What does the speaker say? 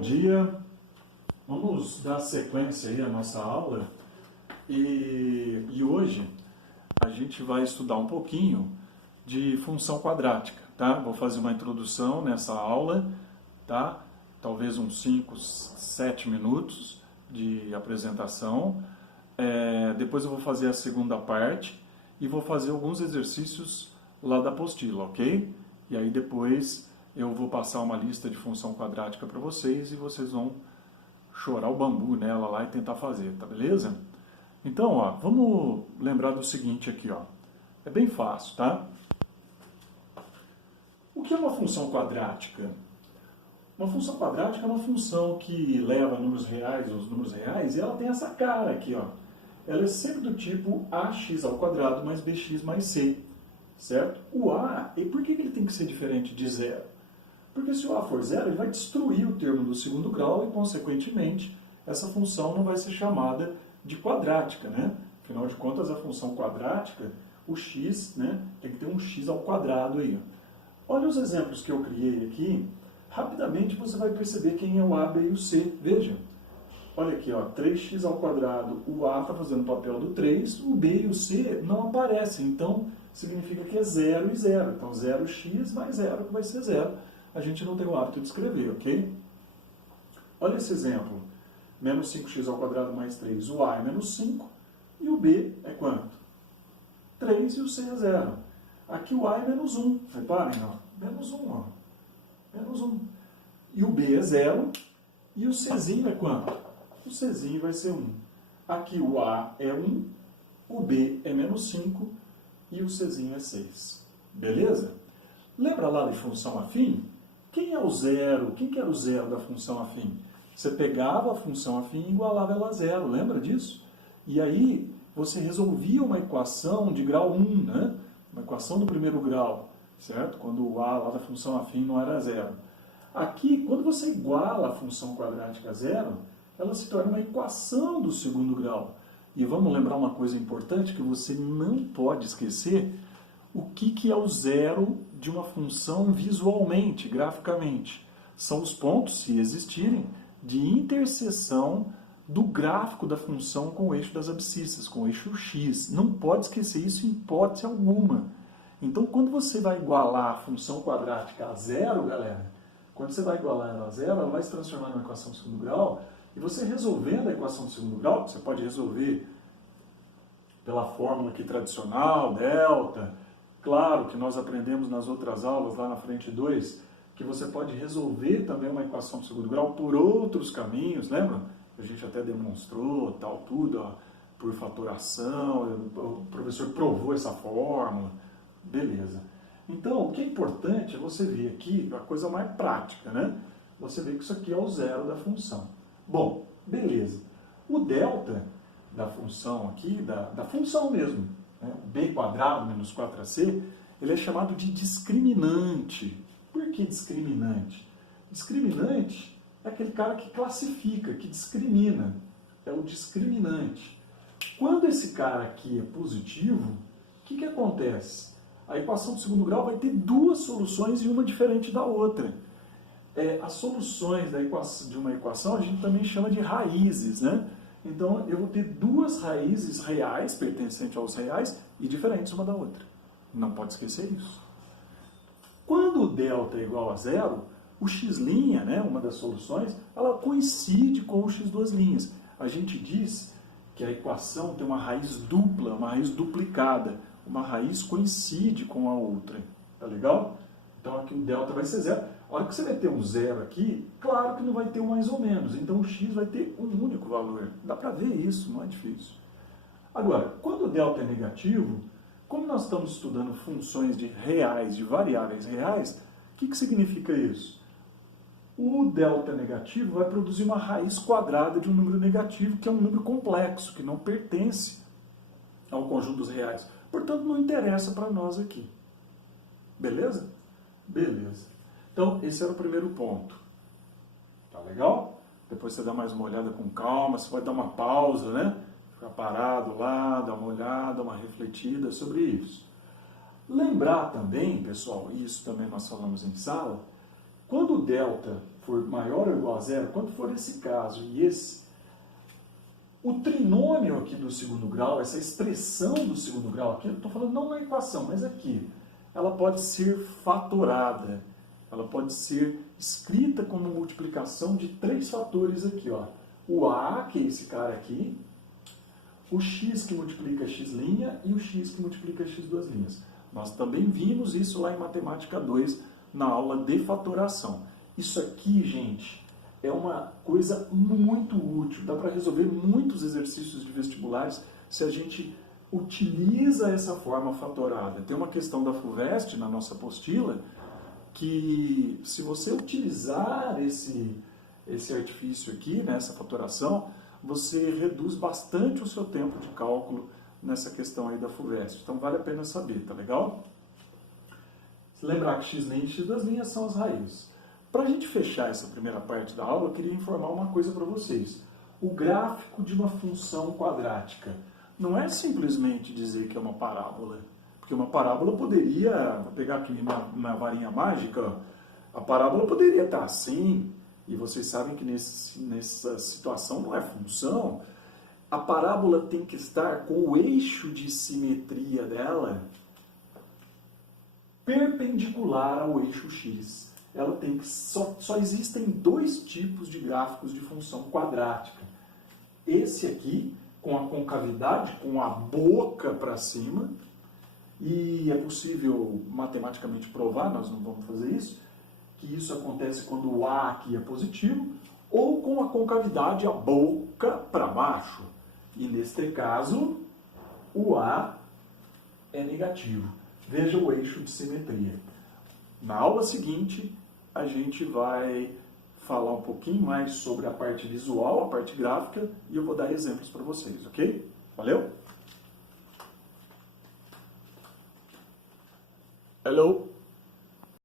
Bom dia, vamos dar sequência aí à nossa aula e hoje a gente vai estudar um pouquinho de função quadrática, tá? Vou fazer uma introdução nessa aula, tá? Talvez uns 5, 7 minutos de apresentação. Depois eu vou fazer a segunda parte e vou fazer alguns exercícios lá da apostila, ok? E aí depois eu vou passar uma lista de função quadrática para vocês e vocês vão chorar o bambu nela lá e tentar fazer, tá beleza? Então, ó, vamos lembrar do seguinte aqui, ó. É bem fácil, tá? O que é uma função quadrática? Uma função quadrática é uma função que leva números reais aos números reais e ela tem essa cara aqui, ó. Ela é sempre do tipo ax ao quadrado mais bx mais c, certo? O a, e por que ele tem que ser diferente de zero? Porque se o a for zero, ele vai destruir o termo do segundo grau e, consequentemente, essa função não vai ser chamada de quadrática, né? Afinal de contas, a função quadrática, o x, né, tem que ter um x ao quadrado aí. Ó. Olha os exemplos que eu criei aqui. Rapidamente você vai perceber quem é o a, b e o c. Veja. Olha aqui, ó, 3x ao quadrado, o a está fazendo o papel do 3, o b e o c não aparecem. Então, significa que é 0 e 0. Então, 0x mais 0, que vai ser 0. A gente não tem o hábito de escrever, ok? Olha esse exemplo. Menos 5x ao quadrado mais 3. O a é menos 5 e o b é quanto? 3 e o c é 0. Aqui o a é menos 1. Reparem, ó. Menos 1, ó. Menos 1. E o b é 0 e o czinho é quanto? O czinho vai ser 1. Aqui o a é 1, o b é menos 5 e o czinho é 6. Beleza? Lembra lá de função afim? Quem é o zero? Quem que era o zero da função afim? Você pegava a função afim e igualava ela a zero, lembra disso? E aí você resolvia uma equação de grau 1, né? Uma equação do primeiro grau, certo? Quando o a lá da função afim não era zero. Aqui, quando você iguala a função quadrática a zero, ela se torna uma equação do segundo grau. E vamos lembrar uma coisa importante que você não pode esquecer. O que é o zero de uma função visualmente, graficamente? São os pontos, se existirem, de interseção do gráfico da função com o eixo das abscissas, com o eixo x. Não pode esquecer isso em hipótese alguma. Então, quando você vai igualar a função quadrática a zero, galera, quando você vai igualar ela a zero, ela vai se transformar numa equação de segundo grau, e você resolvendo a equação de segundo grau, você pode resolver pela fórmula aqui tradicional, delta. Claro que nós aprendemos nas outras aulas, lá na frente 2, que você pode resolver também uma equação de segundo grau por outros caminhos, lembra? A gente até demonstrou, tal, tudo, ó, por fatoração, o professor provou essa fórmula, beleza. Então, o que é importante é você ver aqui a coisa mais prática, né? Você vê que isso aqui é o zero da função. Bom, beleza. O delta da função aqui, da função mesmo, né? B quadrado menos 4ac, ele é chamado de discriminante. Por que discriminante? Discriminante é aquele cara que classifica, que discrimina. É o discriminante. Quando esse cara aqui é positivo, o que acontece? A equação do segundo grau vai ter duas soluções e uma diferente da outra. As soluções de uma equação a gente também chama de raízes, né? Então, eu vou ter duas raízes reais, pertencentes aos reais, e diferentes uma da outra. Não pode esquecer isso. Quando o delta é igual a zero, o x', né, uma das soluções, ela coincide com o x duas linhas. A gente diz que a equação tem uma raiz dupla, uma raiz duplicada. Uma raiz coincide com a outra. Tá legal? Então, aqui o delta vai ser zero. A hora que você vai ter um zero aqui, claro que não vai ter um mais ou menos. Então, o x vai ter um único valor. Dá para ver isso, não é difícil. Agora, quando o delta é negativo, como nós estamos estudando funções de reais, de variáveis reais, o que significa isso? O delta negativo vai produzir uma raiz quadrada de um número negativo, que é um número complexo, que não pertence ao conjunto dos reais. Portanto, não interessa para nós aqui. Beleza? Beleza. Então, esse era o primeiro ponto. Tá legal? Depois você dá mais uma olhada com calma, você vai dar uma pausa, né? Ficar parado lá, dar uma olhada, uma refletida sobre isso. Lembrar também, pessoal, e isso também nós falamos em sala, quando o delta for for maior ou igual a zero, quando for esse caso e esse, o trinômio aqui do segundo grau, essa expressão do segundo grau aqui, eu estou falando não na equação, mas aqui, ela pode ser fatorada. Ela pode ser escrita como multiplicação de 3 fatores aqui, ó. O A, que é esse cara aqui, o X que multiplica X' e o X que multiplica X duas linhas. Nós também vimos isso lá em Matemática 2, na aula de fatoração. Isso aqui, gente, é uma coisa muito útil. Dá para resolver muitos exercícios de vestibulares se a gente utiliza essa forma fatorada. Tem uma questão da FUVEST na nossa apostila que, se você utilizar esse artifício aqui, nessa fatoração, você reduz bastante o seu tempo de cálculo nessa questão aí da FUVEST. Então vale a pena saber, tá legal? Se lembrar que X' e X duas linhas são as raízes. Para a gente fechar essa primeira parte da aula, eu queria informar uma coisa para vocês. O gráfico de uma função quadrática não é simplesmente dizer que é uma parábola. Porque uma parábola poderia, vou pegar aqui uma varinha mágica, a parábola poderia estar assim, e vocês sabem que nessa situação não é função. A parábola tem que estar com o eixo de simetria dela perpendicular ao eixo x. Ela tem que só existem 2 tipos de gráficos de função quadrática. Esse aqui, com a concavidade, com a boca para cima, e é possível matematicamente provar, nós não vamos fazer isso, que isso acontece quando o A aqui é positivo, ou com a concavidade, a boca para baixo. E neste caso, o A é negativo. Veja o eixo de simetria. Na aula seguinte, a gente vai falar um pouquinho mais sobre a parte visual, a parte gráfica, e eu vou dar exemplos para vocês, ok? Valeu? Hello?